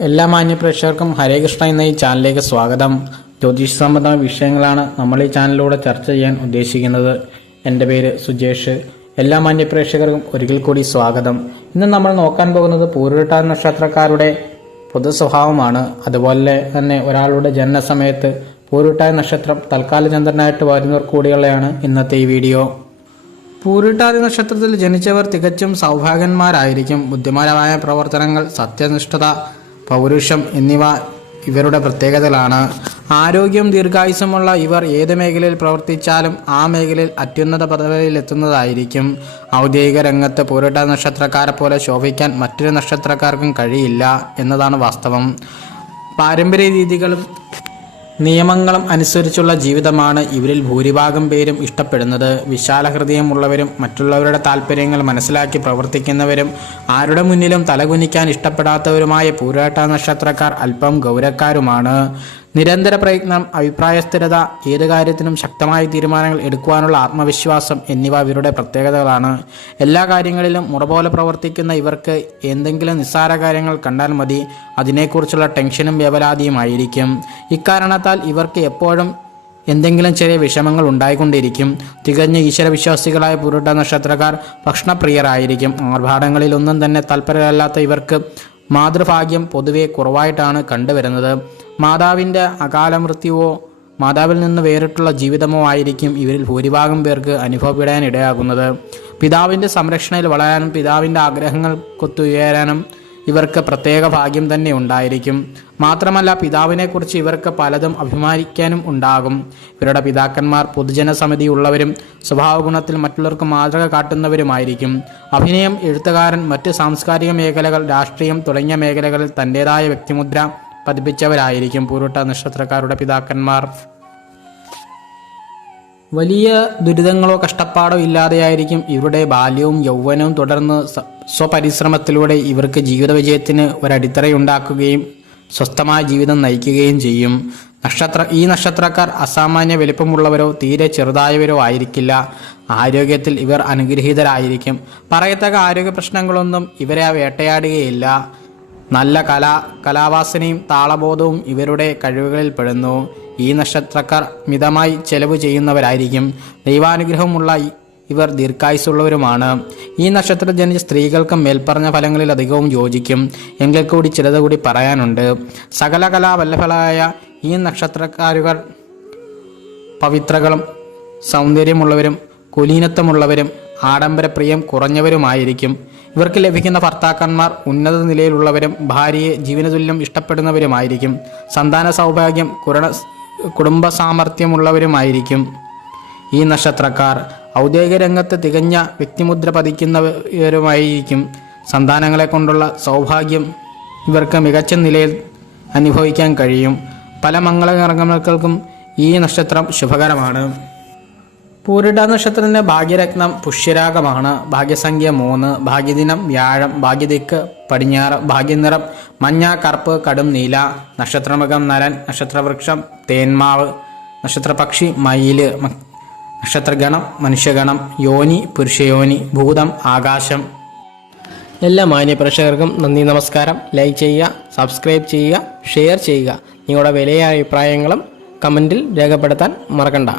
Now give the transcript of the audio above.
എല്ലാ മാന്യ മാന്യപ്രേക്ഷകർക്കും ഹരേകൃഷ്ണ എന്ന ഈ ചാനലിലേക്ക് സ്വാഗതം. ജ്യോതിഷ സംബന്ധമായ വിഷയങ്ങളാണ് നമ്മൾ ഈ ചാനലിലൂടെ ചർച്ച ചെയ്യാൻ ഉദ്ദേശിക്കുന്നത്. എന്റെ പേര് സുജേഷ്. എല്ലാ മാന്യ പ്രേക്ഷകർക്കും ഒരിക്കൽ കൂടി സ്വാഗതം. ഇന്ന് നമ്മൾ നോക്കാൻ പോകുന്നത് പൂരുരുട്ടാ നക്ഷത്രക്കാരുടെ പൊതു സ്വഭാവമാണ് അതുപോലെ തന്നെ ഒരാളുടെ ജനനസമയത്ത് പൂരുരുട്ടായ നക്ഷത്രം തൽക്കാല ചന്ദ്രനായിട്ട് വരുന്നവർ കൂടിയുള്ളതാണ് ഇന്നത്തെ ഈ വീഡിയോ. പൂരിട്ടാതി നക്ഷത്രത്തിൽ ജനിച്ചവർ തികച്ചും സൗഭാഗ്യന്മാരായിരിക്കും. ബുദ്ധിമാനമായ പ്രവർത്തനങ്ങൾ സത്യനിഷ്ഠത പൗരുഷം എന്നിവ ഇവരുടെ പ്രത്യേകതകളാണ്. ആരോഗ്യം ദീർഘായുസമുള്ള ഇവർ ഏത് മേഖലയിൽ പ്രവർത്തിച്ചാലും ആ മേഖലയിൽ അത്യുന്നത പദവിയിൽ എത്തുന്നതായിരിക്കും. ഔദ്യോഗിക രംഗത്ത് പൂരട്ട നക്ഷത്രക്കാരെ പോലെ ശോഭിക്കാൻ മറ്റൊരു നക്ഷത്രക്കാർക്കും കഴിയില്ല എന്നതാണ് വാസ്തവം. പാരമ്പര്യ രീതികളും നിയമങ്ങളും അനുസരിച്ചുള്ള ജീവിതമാണ് ഇവരിൽ ഭൂരിഭാഗം പേരും ഇഷ്ടപ്പെടുന്നത്. വിശാല ഹൃദയമുള്ളവരും മറ്റുള്ളവരുടെ താല്പര്യങ്ങൾ മനസ്സിലാക്കി പ്രവർത്തിക്കുന്നവരും ആരുടെ മുന്നിലും തലകുനിക്കാൻ ഇഷ്ടപ്പെടാത്തവരുമായ പൂരാട്ട നക്ഷത്രക്കാർ അല്പം ഗൗരവക്കാരുമാണ്. നിരന്തര പ്രയത്നം അഭിപ്രായ സ്ഥിരത ഏത് കാര്യത്തിനും ശക്തമായ തീരുമാനങ്ങൾ എടുക്കുവാനുള്ള ആത്മവിശ്വാസം എന്നിവ ഇവരുടെ പ്രത്യേകതകളാണ്. എല്ലാ കാര്യങ്ങളിലും മുറപോലെ പ്രവർത്തിക്കുന്ന ഇവർക്ക് എന്തെങ്കിലും നിസ്സാര കാര്യങ്ങൾ കണ്ടാൽ മതി. അതിനെക്കുറിച്ചുള്ള ടെൻഷനും വ്യവലാതിയുമായിരിക്കും ഇക്കാരണത്താൽ ഇവർക്ക് എപ്പോഴും എന്തെങ്കിലും ചെറിയ വിഷമങ്ങൾ ഉണ്ടായിക്കൊണ്ടിരിക്കും. തികഞ്ഞ ഈശ്വരവിശ്വാസികളായ പുരുട്ട നക്ഷത്രക്കാർ ഭക്ഷണപ്രിയരായിരിക്കും. ആർഭാടങ്ങളിലൊന്നും തന്നെ തൽപരരല്ലാത്ത ഇവർക്ക് മാതൃഭാഗ്യം പൊതുവെ കുറവായിട്ടാണ് കണ്ടുവരുന്നത്. മാതാവിന്റെ അകാല മൃത്യുവോ മാതാവിൽ നിന്ന് വേറിട്ടുള്ള ജീവിതമോ ആയിരിക്കും ഇവരിൽ ഭൂരിഭാഗം പേർക്ക് അനുഭവപ്പെടാൻ ഇടയാകുന്നത് പിതാവിന്റെ സംരക്ഷണയിൽ വളരാനും പിതാവിന്റെ ആഗ്രഹങ്ങൾക്കൊത്തുയരാനും ഇവർക്ക് പ്രത്യേക ഭാഗ്യം തന്നെ ഉണ്ടായിരിക്കും. മാത്രമല്ല പിതാവിനെക്കുറിച്ച് ഇവർക്ക് പലതും അഭിമാനിക്കാനും ഉണ്ടാകും. ഇവരുടെ പിതാക്കന്മാർ പൊതുജന ഉള്ളവരും സ്വഭാവഗുണത്തിൽ മറ്റുള്ളവർക്ക് മാതൃക കാട്ടുന്നവരുമായിരിക്കും. അഭിനയം എഴുത്തുകാരൻ മറ്റ് സാംസ്കാരിക മേഖലകൾ രാഷ്ട്രീയം തുടങ്ങിയ മേഖലകളിൽ തന്റെതായ വ്യക്തിമുദ്ര പതിപ്പിച്ചവരായിരിക്കും പൂരുട്ട നക്ഷത്രക്കാരുടെ പിതാക്കന്മാർ. വലിയ ദുരിതങ്ങളോ കഷ്ടപ്പാടോ ഇല്ലാതെയായിരിക്കും ഇവരുടെ ബാല്യവും യൗവനവും തുടർന്ന് സ്വപരിശ്രമത്തിലൂടെ ഇവർക്ക് ജീവിത വിജയത്തിന് ഒരടിത്തറയുണ്ടാക്കുകയും സ്വസ്ഥമായ ജീവിതം നയിക്കുകയും ചെയ്യും. നക്ഷത്ര ഈ നക്ഷത്രക്കാർ അസാമാന്യ വലിപ്പമുള്ളവരോ തീരെ ചെറുതായവരോ ആയിരിക്കില്ല. ആരോഗ്യത്തിൽ ഇവർ അനുഗ്രഹീതരായിരിക്കും. പറയത്തക്ക ആരോഗ്യ പ്രശ്നങ്ങളൊന്നും ഇവരെ വേട്ടയാടുകയില്ല. നല്ല കലാ കലാവാസനയും താളബോധവും ഇവരുടെ കഴിവുകളിൽ പെടുന്നു. ഈ നക്ഷത്രക്കാർ മിതമായി ചെലവ് ചെയ്യുന്നവരായിരിക്കും. ദൈവാനുഗ്രഹമുള്ള ഇവർ ദീർഘായുസുള്ളവരുമാണ് ഈ നക്ഷത്ര ജനിച്ച സ്ത്രീകൾക്കും മേൽപ്പറഞ്ഞ ഫലങ്ങളിൽ അധികവും യോജിക്കും. എങ്കിൽ കൂടി ചിലത് കൂടി പറയാനുണ്ട്. സകല കലാവല്ലഭലായ ഈ നക്ഷത്രക്കാരുകൾ പവിത്രകളും സൗന്ദര്യമുള്ളവരും കുലീനത്വമുള്ളവരും ആഡംബരപ്രിയം കുറഞ്ഞവരുമായിരിക്കും. ഇവർക്ക് ലഭിക്കുന്ന ഭർത്താക്കന്മാർ ഉന്നത നിലയിലുള്ളവരും ഭാര്യയെ ജീവനതുല്യം ഇഷ്ടപ്പെടുന്നവരുമായിരിക്കും. സന്താന സൗഭാഗ്യം കുരണ കുടുംബ സാമർഥ്യമുള്ളവരുമായിരിക്കും. ഈ നക്ഷത്രക്കാർ ഔദ്യോഗിക രംഗത്ത് തികഞ്ഞ വ്യക്തിമുദ്ര പതിക്കുന്നവരുമായിരിക്കും. സന്താനങ്ങളെ കൊണ്ടുള്ള സൗഭാഗ്യം ഇവർക്ക് മികച്ച നിലയിൽ അനുഭവിക്കാൻ കഴിയും. പല മംഗളകർമ്മങ്ങൾക്കും ഈ നക്ഷത്രം ശുഭകരമാണ്. പൂരിട നക്ഷത്രത്തിന്റെ ഭാഗ്യരത്നം പുഷ്യരാഗമാണ്. ഭാഗ്യസംഖ്യ മൂന്ന് ഭാഗ്യദിനം വ്യാഴം ഭാഗ്യദിക്ക് പടിഞ്ഞാറ് ഭാഗ്യനിറം മഞ്ഞ കറുപ്പ് കടും നീല നക്ഷത്രമൃഗം നരൻ നക്ഷത്രവൃക്ഷം തേന്മാവ് നക്ഷത്രപക്ഷി മയിൽ നക്ഷത്രഗണം മനുഷ്യഗണം യോനി പുരുഷയോനി ഭൂതം ആകാശം. എല്ലാ മാന്യപ്രേക്ഷകർക്കും നന്ദി നമസ്കാരം. ലൈക്ക് ചെയ്യുക സബ്സ്ക്രൈബ് ചെയ്യുക ഷെയർ ചെയ്യുക. നിങ്ങളുടെ വിലയായ അഭിപ്രായങ്ങളും കമന്റിൽ രേഖപ്പെടുത്താൻ മറക്കണ്ട.